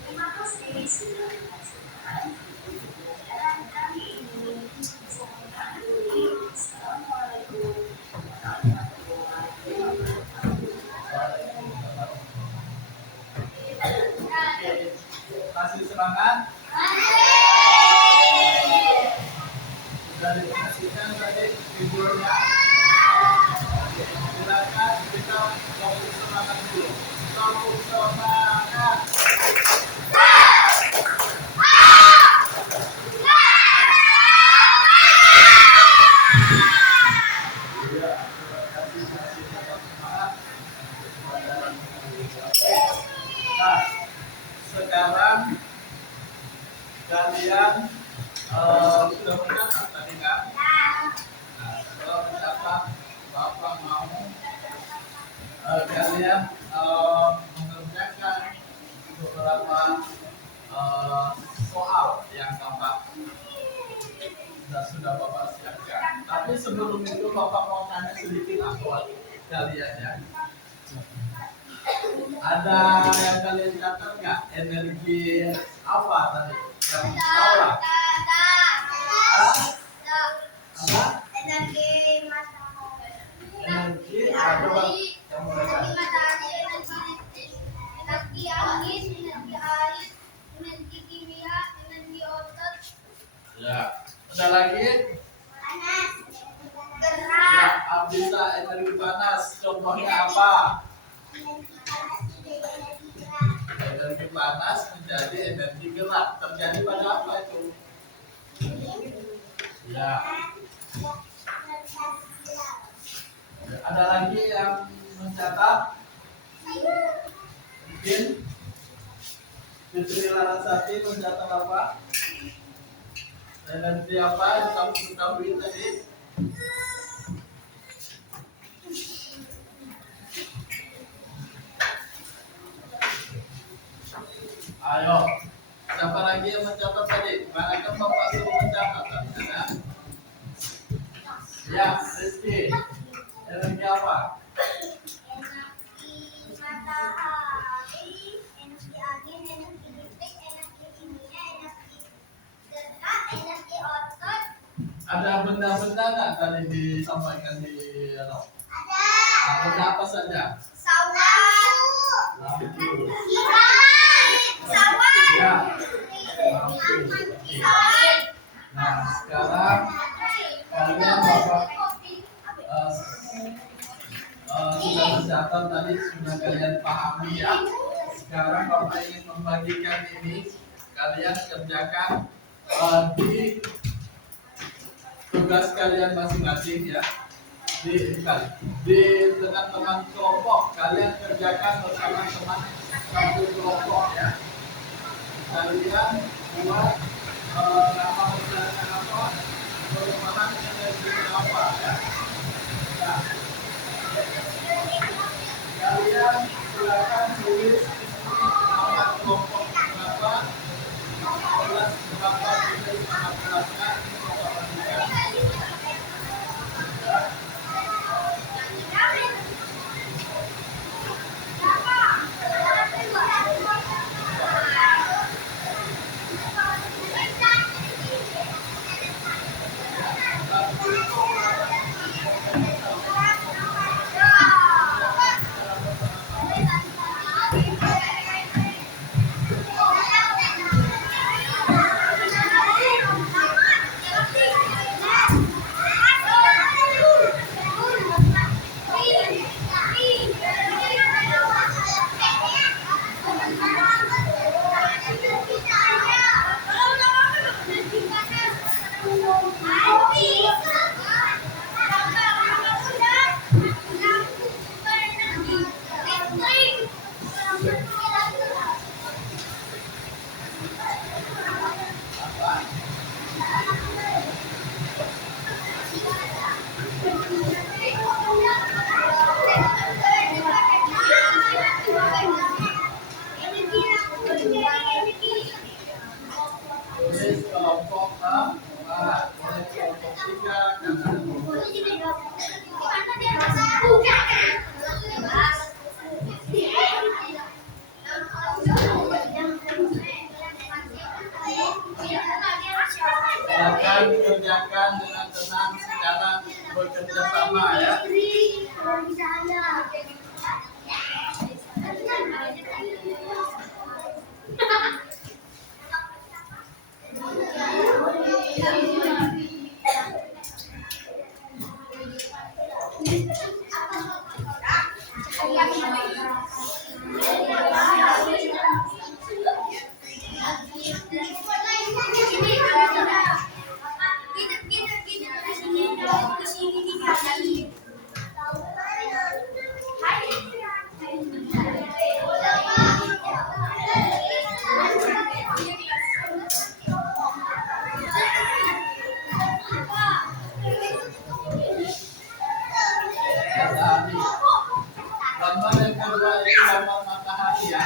Terima kasih sudah menyaksikan video pembelajaran kali ini. Saya akhiri. Assalamualaikum warahmatullahi wabarakatuh. Kasih semangat. Sudah diperhatikan tadi videonya. Silakan kita fokus semangat dulu. Fokus semangat. Ya, terima kasih atas semangat. Nah, sekarang kalian sudah mencatat tadi kan? Nah, setelah mencatat, Bapak mau kalian mengerjakan beberapa soal yang Bapak sudah Bapak siapkan. Tapi sebelum itu Bapak mau tanya sedikit buat kalian ya. Ada yang kalian catat nggak? Energi apa tadi? Yang tahu lah? Apa? Energi matahari. Energi ada yang mereka. Energi angin, energi air, energi kimia, energi otot, Ya. Ada lagi? panas, Ya, gerak, bisa energi panas. Contohnya apa? energi panas menjadi energi gerak. Energi panas menjadi energi gerak. Terjadi pada apa itu? Ya. Ada lagi yang mencatat? Mungkin Fitri Larasati mencatat apa? Energi apa yang kamu ketahui tadi? Ayo, siapa lagi yang mencatat tadi? Mana kan Bapak suruh mencatat? Ada? Ya, Rizky. Energi apa? Energi matahari, energi angin, energi listrik, energi kimia, energi gerak, energi otot. Ada benda-benda nggak tadi disampaikan di ano? Ada. Nah, benda apa saja? Sawan. Lampu. Sawan. Ya, lampu. Oke. Nah, sekarang kalian Bapak kesehatan tadi sudah kalian pahami ya. Sekarang Bapak ingin membagikan ini, kalian kerjakan di tugas kalian masing-masing ya. Di teman-teman kelompok kalian kerjakan bersama teman satu kelompok ya. Kalian buat nama besarnya apa, perubahan energi apa ya. Nah, kalian silakan tulis nama kelompok berapa, kelas berapa, tulis nama kelasnya, tulis kelompok 4, tulis kelompok 3, karena silakan kerjakan dengan tenang secara bekerja sama ya. Gambar yang kedua ini gambar matahari ya.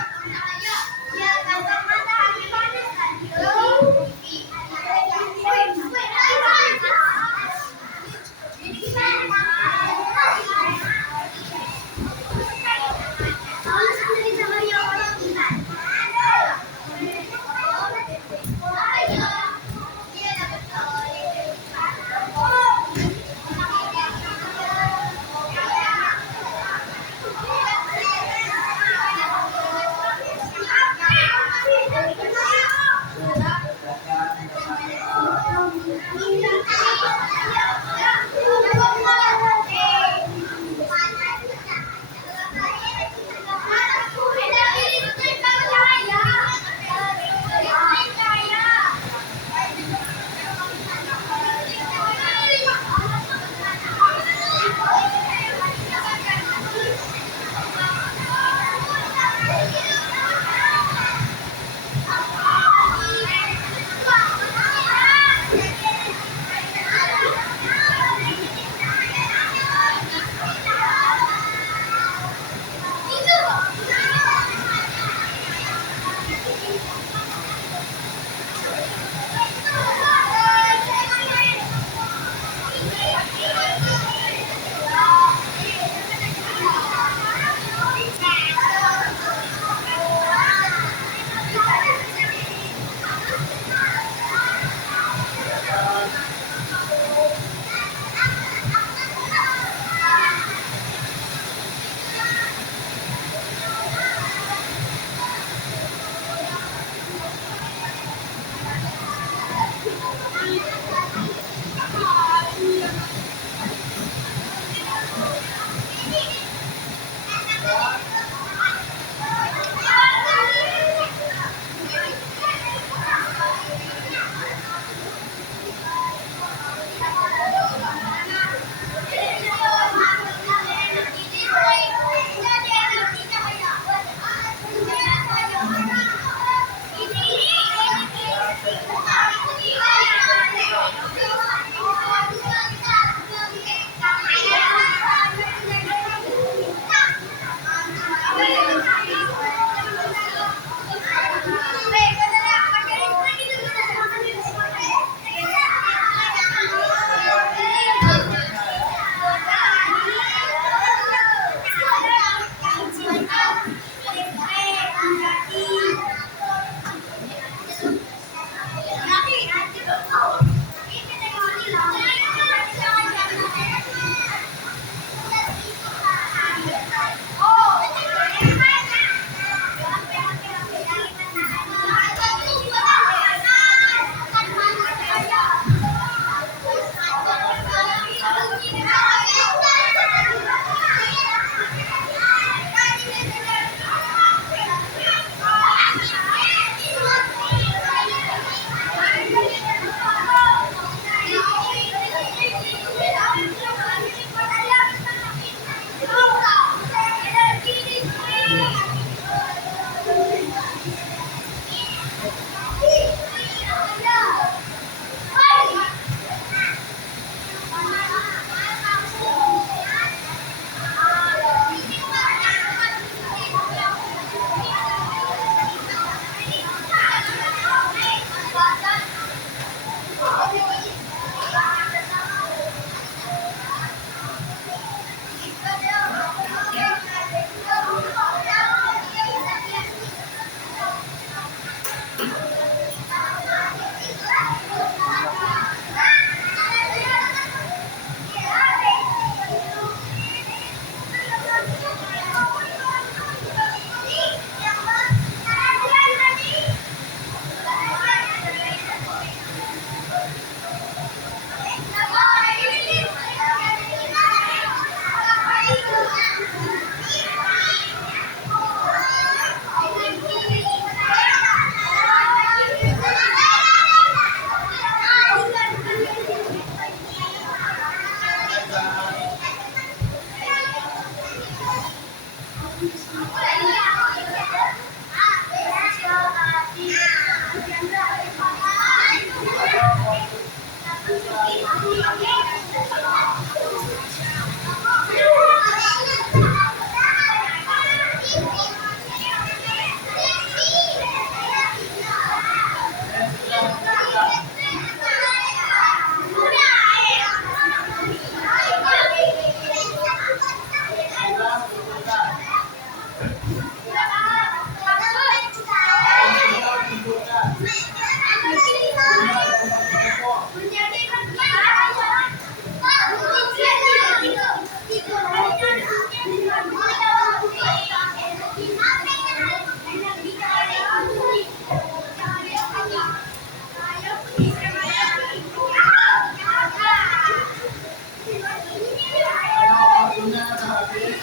Waktunya ada habis.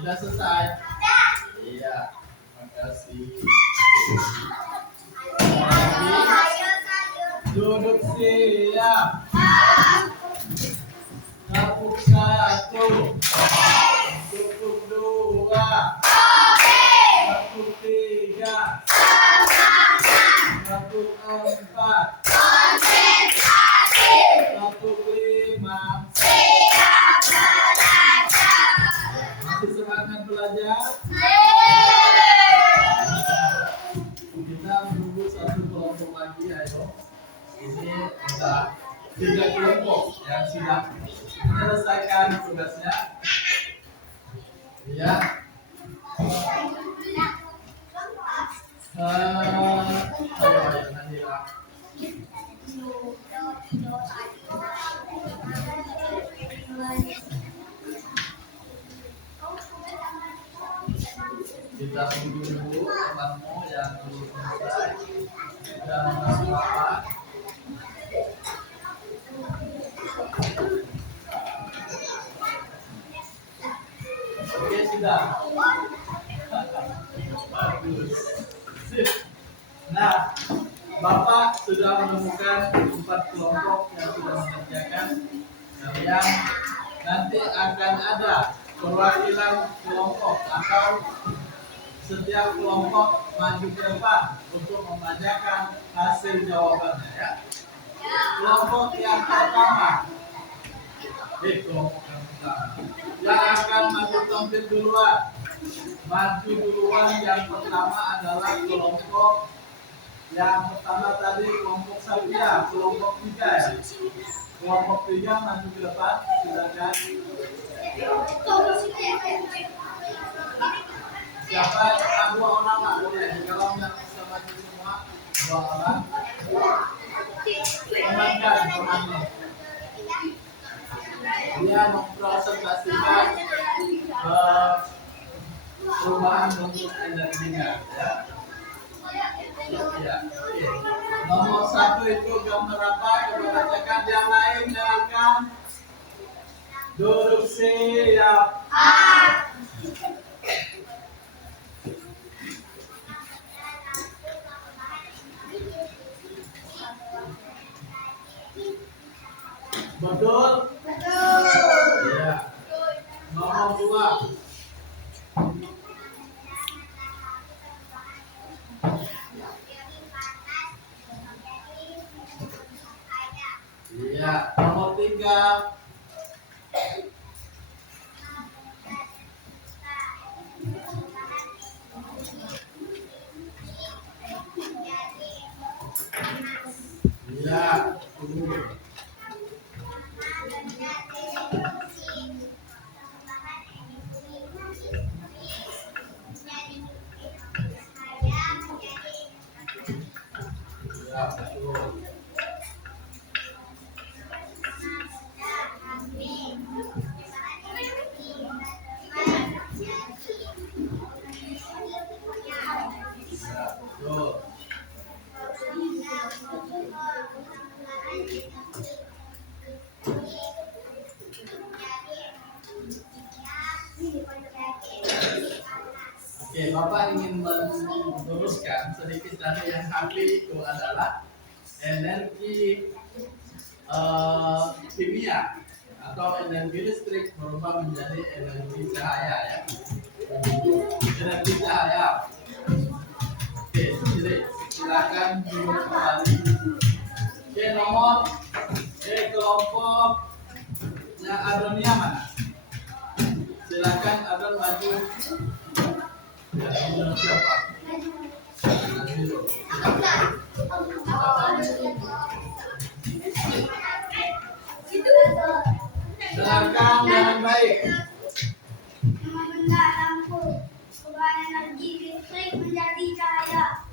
Sudah selesai? Iya, makasih. Duduk siap. Kapuk 1, kapuk 2, kapuk 3, kapuk 4, kapuk 5. Masih semangat belajar? Kita menunggu satu kelompok lagi, ayo. Ini sudah 3 kelompok yang sudah menyelesaikan tugasnya. Ya. Ayo Nadira. Kita tunggu dulu temanmu yang belum selesai dan masuk apa? Oke, sudah. Bagus. Sip. Nah, Bapak sudah menemukan 4 kelompok yang sudah mengerjakan. Yang nanti akan ada perwakilan kelompok atau setiap kelompok maju ke depan untuk membacakan hasil jawabannya, ya. Kelompok yang pertama, kelompok yang pertama yang akan maju tampil duluan. Maju duluan yang pertama adalah kelompok yang pertama tadi, kelompok Satya, kelompok 3 ya. Kelompok 3 maju ke depan, silakan. Siapa dua orang lah boleh, kalau nggak bisa maju semua 2 orang. Temankan temannya. Dia mempresentasikan perubahan bentuk energinya, ya. Ya, oke. Nomor 1 itu gambar apa? Coba bacakan. Yang lain silakan. Duduk siap. Betul? Betul. Ya. Nomor 2. ketiga. Ya, tunggu. Ya, betul. Ya, betul. Oke, Bapak ingin meluruskan sedikit tadi yang HP itu adalah energi kimia atau energi listrik berubah menjadi energi cahaya ya. Energi cahaya. Oke, jadi silakan duduk kembali. Oke, nomor kelompok yang Adonia mana? Silakan Adon maju. Ya, nomor siapa? Maju. Dengarkan dengan baik. Nama benda lampu, perubahan energi listrik menjadi cahaya.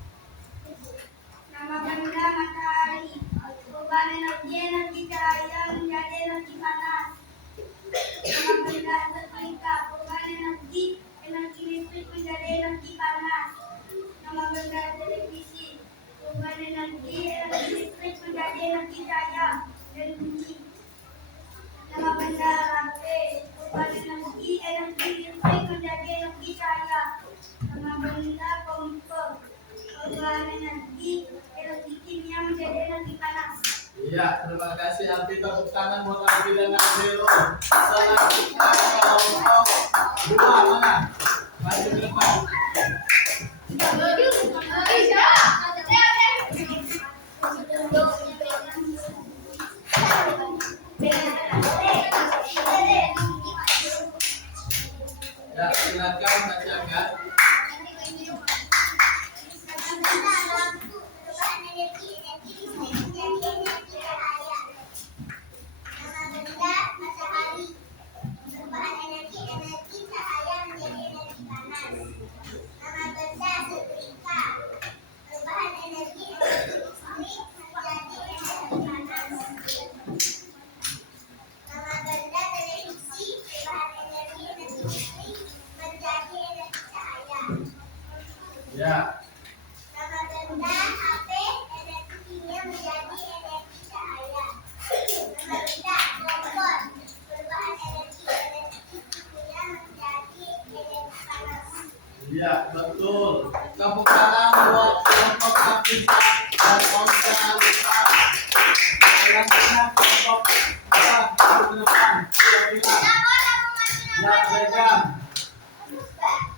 Nama benda matahari, perubahan energi cahaya menjadi energi panas. Nama benda setrika, perubahan energi listrik menjadi energi panas. Nama benda televisi, perubahan energi listrik menjadi energi cahaya dan bunyi. Nama benda HP, perubahan energi listrik menjadi energi cahaya. Nama benda kompor, perubahan energi kimia menjadi energi panas. Iya, terima kasih Alfi. Tepuk tangan buat Alfi dan Alviro. Selanjutnya kelompok dua mana? Maju ke depan. Ya, silakan bacakan. Ya. Nama benda HP, energi kimia menjadi energi cahaya. Nama benda kompor, perubahan energi kimia menjadi energi panas. Iya, betul. Tepuk tangan buat kelompok Afisa dan Onsa Lupa. Silakan kelompok maju ke depan. Ya, pegang.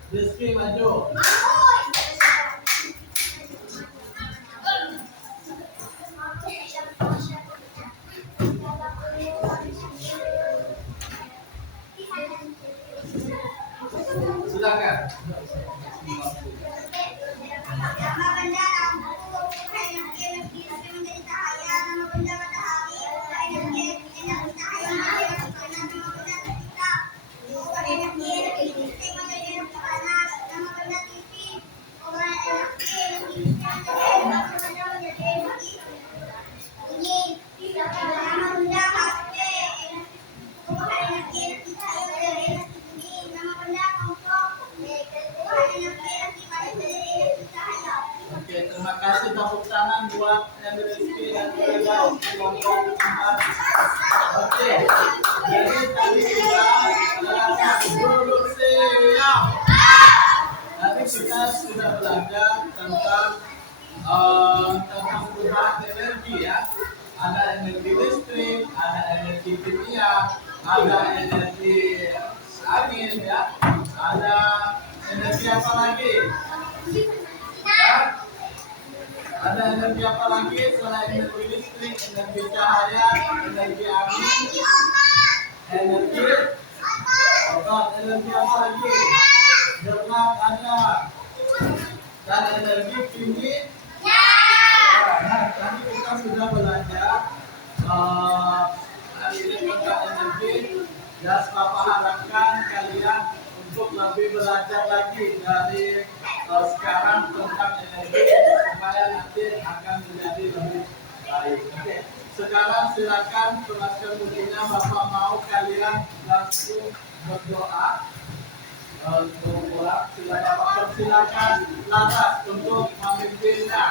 Rizky maju. Silakan. Nama benda lampu, perubahan energi listrik menjadi cahaya. Nama benda matahari, perubahan energi cahaya menjadi energi panas. Nama benda setrika, perubahan energi listrik menjadi energi panas. Nama benda TV, perubahan energi listrik menjadi energi bunyi. Nama benda HP, perubahan energi cahaya menjadi energi bunyi. Nama benda kompor, perubahan energi panas menjadi energi cahaya. Oke, terima kasih. Tepuk tangan buat Rizky dan pegang kelompok 4. Oke, jadi tadi kita duduk siap. Tadi kita sudah belajar tentang perubahan energi ya. Ada energi listrik, ada energi kimia, ada energi angin ya, ada energi apa lagi? Ya? Ada energi apa lagi selain energi listrik, energi cahaya, energi angin, energi otot, energi apa lagi? Gerak ada. Dan energi kimia. Nah, tadi kita sudah belajar hari ini tentang energi. Dan Papa harapkan kalian untuk lebih belajar lagi dari sekarang tentang energi supaya nanti akan menjadi lebih baik. Oke, sekarang silakan tuliskan bukunya. Bapak mau kalian langsung berdoa. Silakan Bapak persilakan Laras untuk memimpinnya.